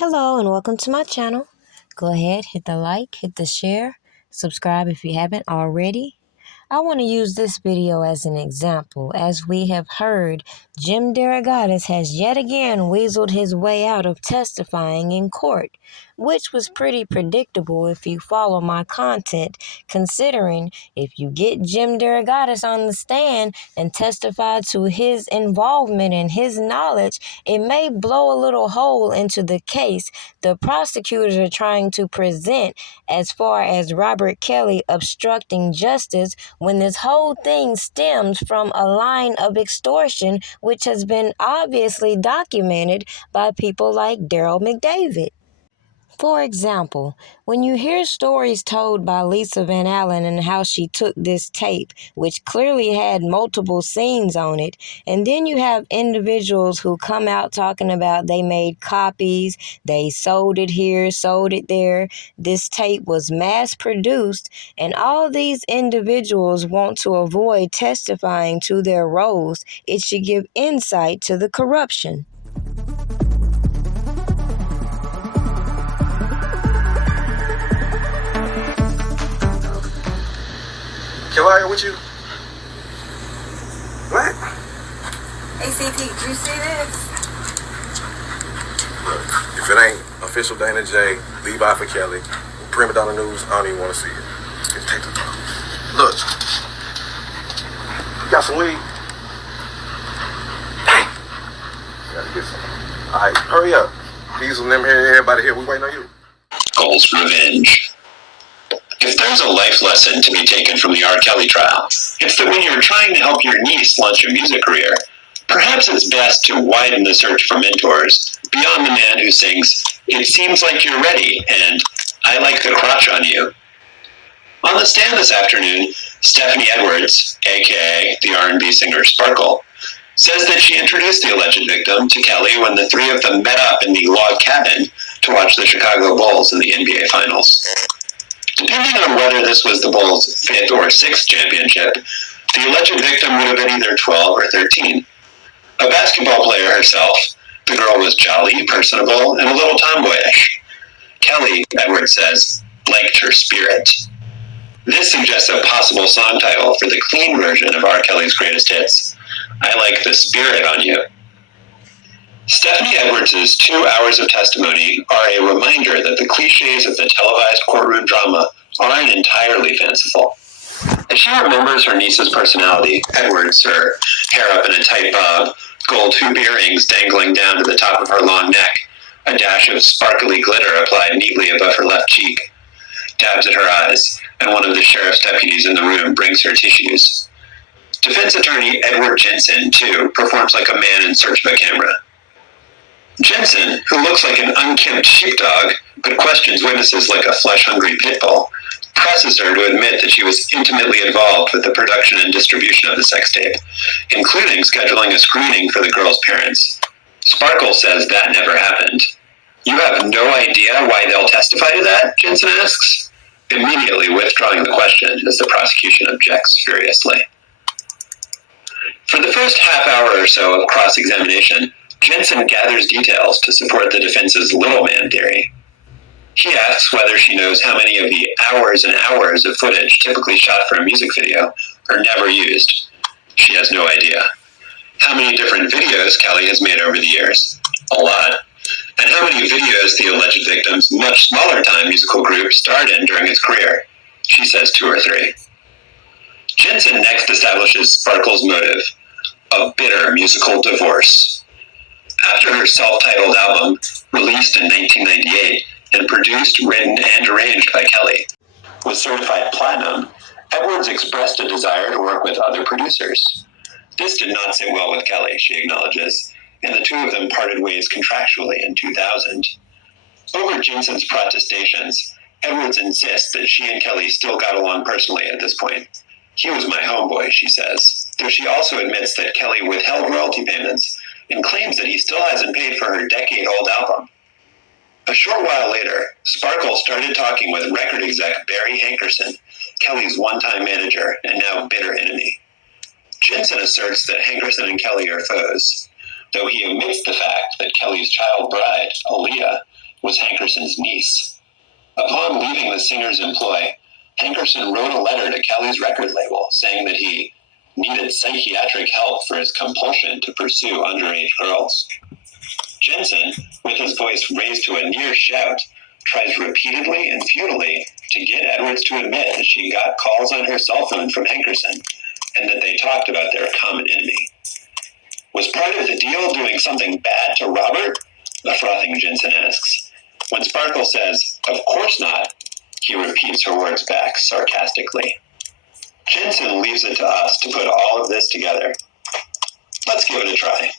Hello and welcome to my channel. Go ahead, hit the like, hit the share, subscribe if you haven't already. I want to use this video as an example. As we have heard, Jim Derogatis has yet again weaseled his way out of testifying in court, which was pretty predictable if you follow my content, considering if you get Jim Derogatis on the stand and testify to his involvement and his knowledge, it may blow a little hole into the case the prosecutors are trying to present as far as Robert Kelly obstructing justice, when this whole thing stems from a line of extortion which has been obviously documented by people like Derrel McDavid. For example, when you hear stories told by Lisa Van Allen and how she took this tape, which clearly had multiple scenes on it, and then you have individuals who come out talking about they made copies, they sold it here, sold it there, this tape was mass-produced, and all these individuals want to avoid testifying to their roles, it should give insight to the corruption. Kelly, with you? What? ACP, did you see this? Look, if it ain't official Dana J, Levi for Kelly, Primadonnanews, I don't even want to see it. Just take the time. Look. You got some weed? Dang. Gotta get some. Alright, hurry up. Diesel and them here, everybody here, we waiting on you. Goals revenge. If there's a life lesson to be taken from the R. Kelly trial, it's that when you're trying to help your niece launch a music career, perhaps it's best to widen the search for mentors beyond the man who sings, "It seems like you're ready," and "I like the crotch on you." On the stand this afternoon, Stephanie Edwards, aka the R&B singer Sparkle, says that she introduced the alleged victim to Kelly when the three of them met up in the log cabin to watch the Chicago Bulls in the NBA Finals. Depending on whether this was the Bulls' 5th or 6th championship, the alleged victim would have been either 12 or 13. A basketball player herself, the girl was jolly, personable, and a little tomboyish. Kelly, Edwards says, liked her spirit. This suggests a possible song title for the clean version of R. Kelly's greatest hits, "I Like the Spirit on You." Stephanie Edwards' 2 hours of testimony are a reminder that the cliches of the televised courtroom drama aren't entirely fanciful. As she remembers her niece's personality, Edwards, her hair up in a tight bob, gold hoop earrings dangling down to the top of her long neck, a dash of sparkly glitter applied neatly above her left cheek, dabs at her eyes, and one of the sheriff's deputies in the room brings her tissues. Defense attorney Edward Jensen, too, performs like a man in search of a camera. Jensen, who looks like an unkempt sheepdog, but questions witnesses like a flesh-hungry pit bull, presses her to admit that she was intimately involved with the production and distribution of the sex tape, including scheduling a screening for the girl's parents. Sparkle says that never happened. "You have no idea why they'll testify to that?" Jensen asks, immediately withdrawing the question as the prosecution objects furiously. For the first half hour or so of cross-examination, Jensen gathers details to support the defense's little man theory. He asks whether she knows how many of the hours and hours of footage typically shot for a music video are never used. She has no idea. How many different videos Kelly has made over the years? A lot. And how many videos the alleged victim's much smaller time musical group starred in during its career? She says 2 or 3. Jensen next establishes Sparkle's motive: a bitter musical divorce. After her self-titled album, released in 1998 and produced, written, and arranged by Kelly, was certified platinum, Edwards expressed a desire to work with other producers. This did not sit well with Kelly, she acknowledges, and the two of them parted ways contractually in 2000. Over Jensen's protestations, Edwards insists that she and Kelly still got along personally at this point. "He was my homeboy," she says, though she also admits that Kelly withheld royalty payments and claims that he still hasn't paid for her decade-old album. A short while later, Sparkle started talking with record exec Barry Hankerson, Kelly's one-time manager and now bitter enemy. Jensen asserts that Hankerson and Kelly are foes, though he omits the fact that Kelly's child bride, Aaliyah, was Hankerson's niece. Upon leaving the singer's employ, Hankerson wrote a letter to Kelly's record label saying that he needed psychiatric help for his compulsion to pursue underage girls. Jensen, with his voice raised to a near shout, tries repeatedly and futilely to get Edwards to admit that she got calls on her cell phone from Hankerson and that they talked about their common enemy. Was part of the deal doing something bad to Robert? The frothing Jensen asks. When Sparkle says, "Of course not," he repeats her words back sarcastically. Jensen leaves it to us to put all of this together. Let's give it a try.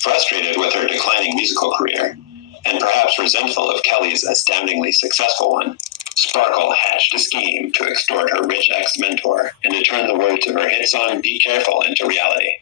Frustrated with her declining musical career, and perhaps resentful of Kelly's astoundingly successful one, Sparkle hatched a scheme to extort her rich ex-mentor and to turn the words of her hit song "Be Careful" into reality.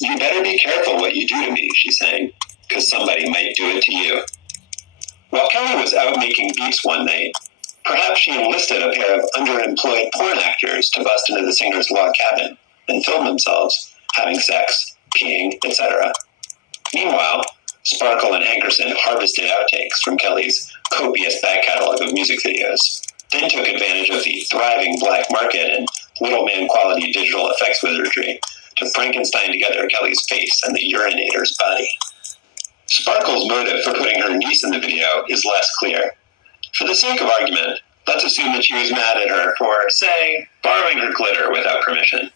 "You better be careful what you do to me," she sang, "'cause somebody might do it to you." While Kelly was out making beats one night, perhaps she enlisted a pair of underemployed porn actors to bust into the singer's log cabin and film themselves having sex, peeing, etc. Meanwhile, Sparkle and Hankerson harvested outtakes from Kelly's copious back catalog of music videos, then took advantage of the thriving black market and little man quality digital effects wizardry to Frankenstein together Kelly's face and the urinator's body. Sparkle's motive for putting her niece in the video is less clear. For the sake of argument, let's assume that she was mad at her for, say, borrowing her glitter without permission.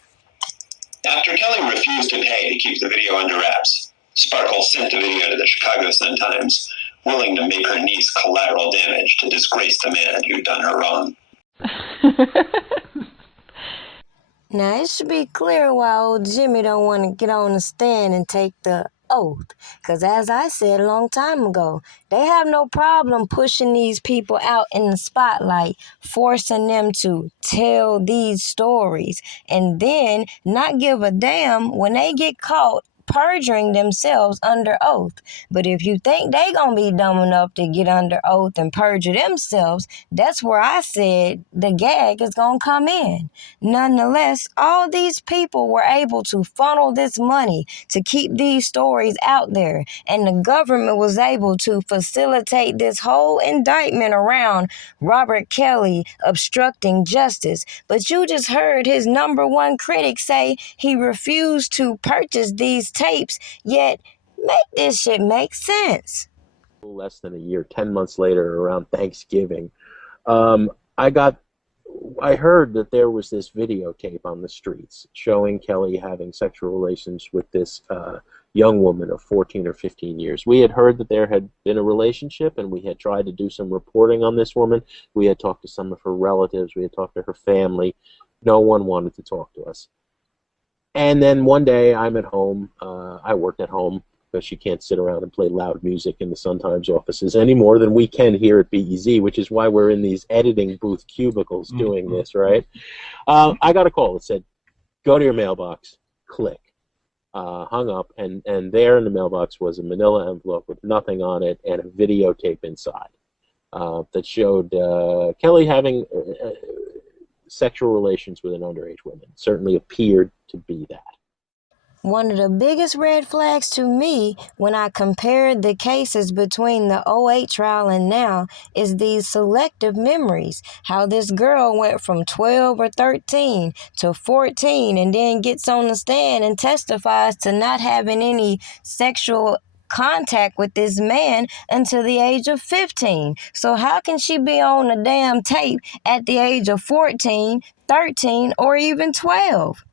After Kelly refused to pay to keep the video under wraps, Sparkle sent the video to the Chicago Sun-Times, willing to make her niece collateral damage to disgrace the man who'd done her wrong. Now, it should be clear why old Jimmy don't want to get on the stand and take the oath. Because as I said a long time ago, they have no problem pushing these people out in the spotlight, forcing them to tell these stories, and then not give a damn when they get caught perjuring themselves under oath. But if you think they gonna be dumb enough to get under oath and perjure themselves, that's where I said the gag is gonna come in. Nonetheless, all these people were able to funnel this money to keep these stories out there, and the government was able to facilitate this whole indictment around Robert Kelly obstructing justice. But you just heard his number one critic say he refused to purchase these tapes, yet make this shit make sense. Less than a year, 10 months later, around Thanksgiving, I heard that there was this videotape on the streets showing Kelly having sexual relations with this young woman of 14 or 15 years. We had heard that there had been a relationship, and we had tried to do some reporting on this woman. We had talked to some of her relatives. We had talked to her family. No one wanted to talk to us. And then one day I'm at home. I worked at home because you can't sit around and play loud music in the Sun-Times offices any more than we can here at BEZ, which is why we're in these editing booth cubicles doing this, right? I got a call that said, "Go to your mailbox," click. Hung up, and there in the mailbox was a manila envelope with nothing on it and a videotape inside that showed Kelly having sexual relations with an underage woman. Certainly appeared to be that. One of the biggest red flags to me when I compared the cases between the '08 trial and now is these selective memories. How this girl went from 12 or 13 to 14 and then gets on the stand and testifies to not having any sexual contact with this man until the age of 15. So how can she be on a damn tape at the age of 14, 13, or even 12?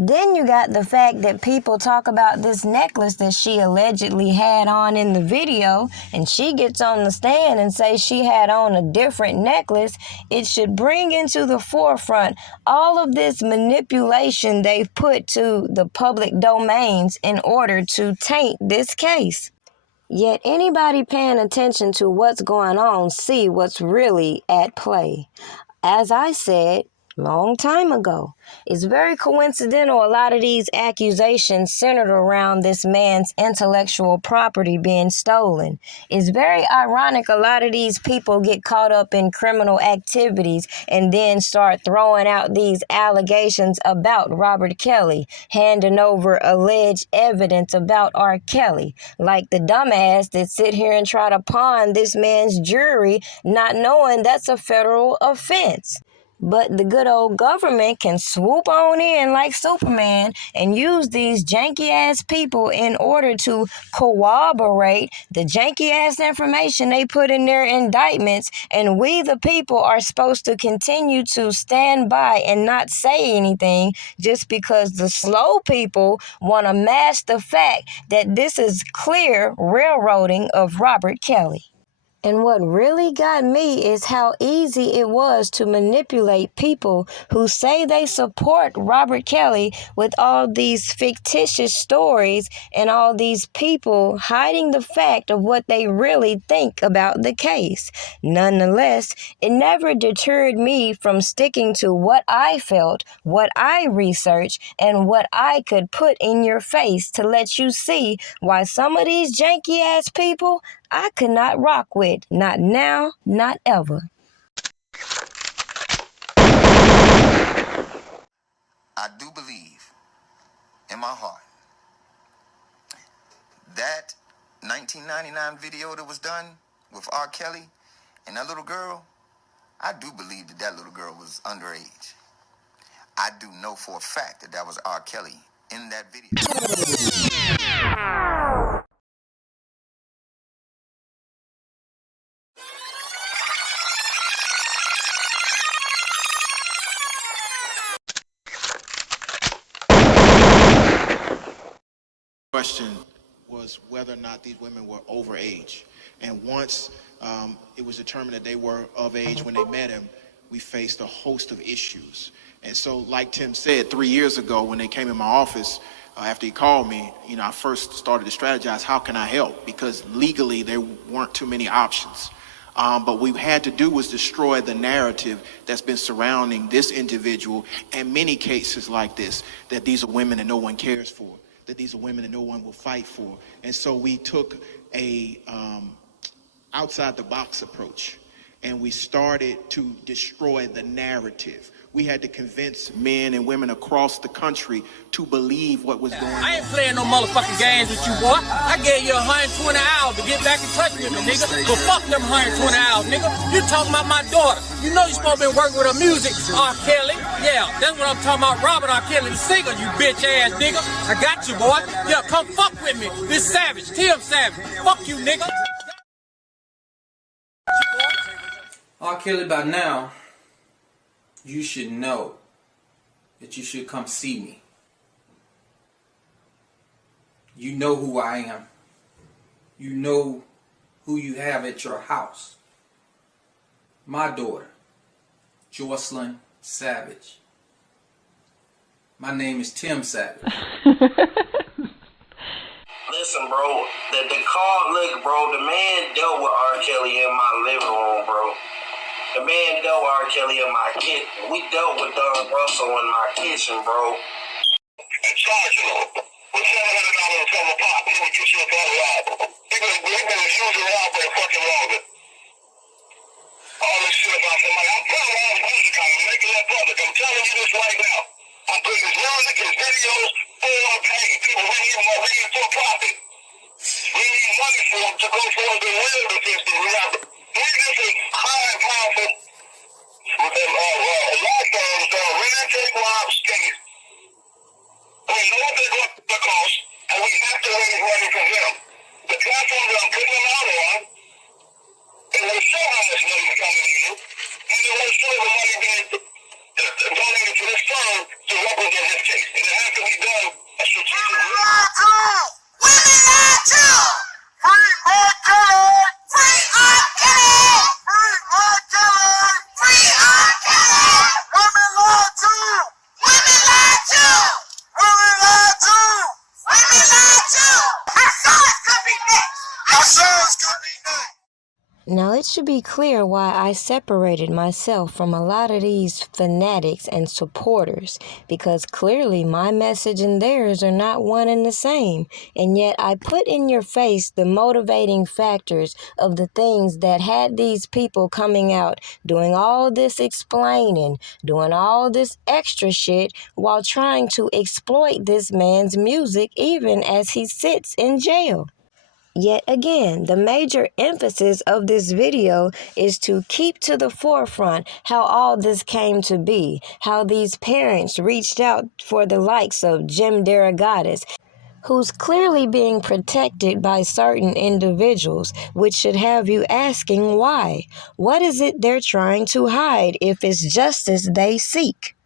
Then you got the fact that people talk about this necklace that she allegedly had on in the video, and she gets on the stand and says she had on a different necklace. It should bring into the forefront all of this manipulation they've put to the public domains in order to taint this case. Yet anybody paying attention to what's going on see what's really at play. As I said, long time ago. It's very coincidental a lot of these accusations centered around this man's intellectual property being stolen. It's very ironic a lot of these people get caught up in criminal activities and then start throwing out these allegations about Robert Kelly, handing over alleged evidence about R. Kelly, like the dumbass that sit here and try to pawn this man's jewelry, not knowing that's a federal offense. But the good old government can swoop on in like Superman and use these janky-ass people in order to corroborate the janky-ass information they put in their indictments, and we the people are supposed to continue to stand by and not say anything just because the slow people want to mask the fact that this is clear railroading of Robert Kelly. And what really got me is how easy it was to manipulate people who say they support Robert Kelly with all these fictitious stories and all these people hiding the fact of what they really think about the case. Nonetheless, it never deterred me from sticking to what I felt, what I researched, and what I could put in your face to let you see why some of these janky-ass people I could not rock with. Not now, not ever. I do believe in my heart that 1999 video that was done with R. Kelly and that little girl, I do believe that that little girl was underage. I do know for a fact that that was R. Kelly in that video. Question was whether or not these women were over age. And once it was determined that they were of age when they met him, we faced a host of issues. And so, like Tim said, 3 years ago when they came in my office, after he called me, I first started to strategize, how can I help? Because legally there weren't too many options. But what we had to do was destroy the narrative that's been surrounding this individual and many cases like this, that these are women that no one cares for, that these are women that no one will fight for. And so we took a outside the box approach, and we started to destroy the narrative. We had to convince men and women across the country to believe what was going on. I ain't playing no motherfucking games with you, boy. I gave you 120 hours to get back in touch with me, nigga. But fuck them 120 hours, nigga. You talking about my daughter. You know you supposed to be working with her music, R. Kelly. Yeah, that's what I'm talking about, Robert R. Kelly, the singer, you bitch ass nigga. I got you, boy. Yeah, come fuck with me. This Savage, Tim Savage. Fuck you, nigga. R. Kelly, by now, you should know that you should come see me. You know who I am. You know who you have at your house. My daughter, Jocelyn Savage. My name is Tim Savage. Listen, bro, the call, look, bro, the man dealt with R. Kelly in my living room, bro. The man dealt with R. Kelly in my kitchen. We dealt with Don Russell in my kitchen, bro. And charging him with $700 from a pop. He would get you a bottle out. He was using around for the fucking longer. All this shit about somebody. I'm putting all his music out. I'm making that public. I'm telling you this right now. I'm putting his music, his videos, full paying people. We need more. We need for profit. We need money for him to go for the real defense. We have to. Previously, high and powerful with them law firms real estate robs case. We know what they're going to cost, and we have to raise money from them. The platform that I'm putting them out on, it will show how much money is coming in, and it will show the money being donated to this firm to represent his case. And it has to be done a strategic way. Women lie too! Free R. Kelly! Free R. Kelly! Free R. Kelly! Free R. Kelly! Women lie too! Women lie too! Women lie too! Women lie too! Our sons could be next! Our sons could be next! Now, it should be clear why I separated myself from a lot of these fanatics and supporters, because clearly my message and theirs are not one and the same, and yet I put in your face the motivating factors of the things that had these people coming out, doing all this explaining, doing all this extra shit while trying to exploit this man's music even as he sits in jail. Yet again, the major emphasis of this video is to keep to the forefront how all this came to be, how these parents reached out for the likes of Jim Derogatis, who's clearly being protected by certain individuals, which should have you asking why. What is it they're trying to hide if it's justice they seek?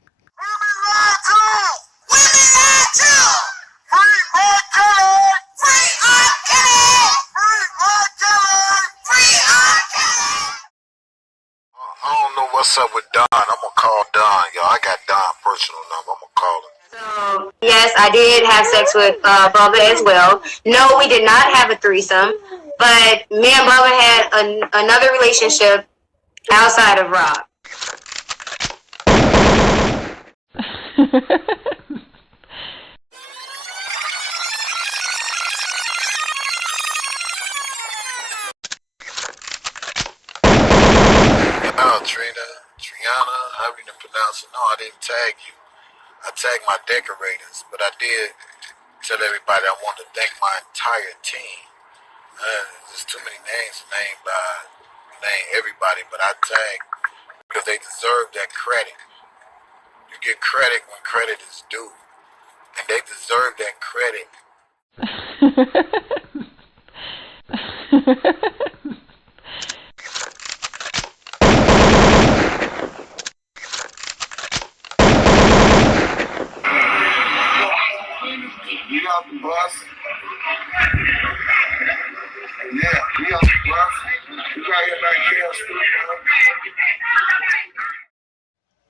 I don't know what's up with Don. I'm gonna call Don, y'all. I got Don personal number. I'm gonna call him. So, yes, I did have sex with Bubba as well. No, we did not have a threesome, but me and Bubba had another relationship outside of Rob. Triana, however you pronounce it. No, I didn't tag you. I tagged my decorators, but I did tell everybody I want to thank my entire team. There's too many names to name everybody, but I tagged because they deserve that credit. You get credit when credit is due, and they deserve that credit. We off the bus. Yeah, we off the bus. We got here back here.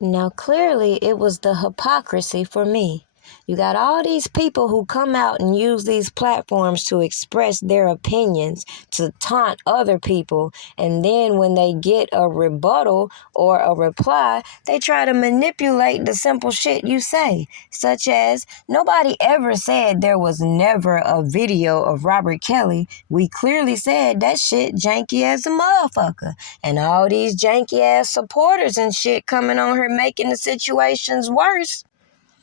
Now, clearly, it was the hypocrisy for me. You got all these people who come out and use these platforms to express their opinions, to taunt other people, and then when they get a rebuttal or a reply, they try to manipulate the simple shit you say, such as, nobody ever said there was never a video of Robert Kelly. We clearly said that shit janky as a motherfucker, and all these janky ass supporters and shit coming on here making the situations worse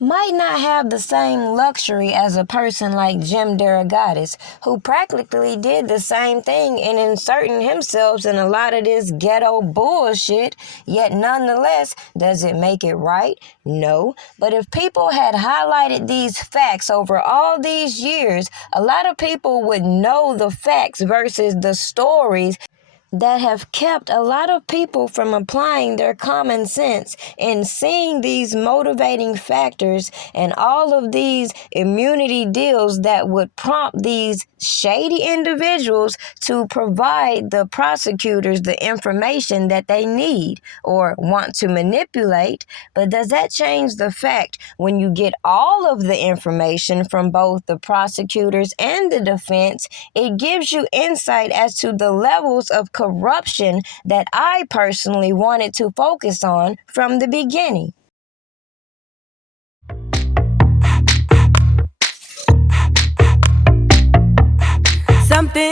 might not have the same luxury as a person like Jim Derogatis, who practically did the same thing in inserting himself in a lot of this ghetto bullshit, yet nonetheless, does it make it right? No. But if people had highlighted these facts over all these years, a lot of people would know the facts versus the stories that have kept a lot of people from applying their common sense and seeing these motivating factors and all of these immunity deals that would prompt these shady individuals to provide the prosecutors the information that they need or want to manipulate. But does that change the fact when you get all of the information from both the prosecutors and the defense, it gives you insight as to the levels of corruption that I personally wanted to focus on from the beginning. Something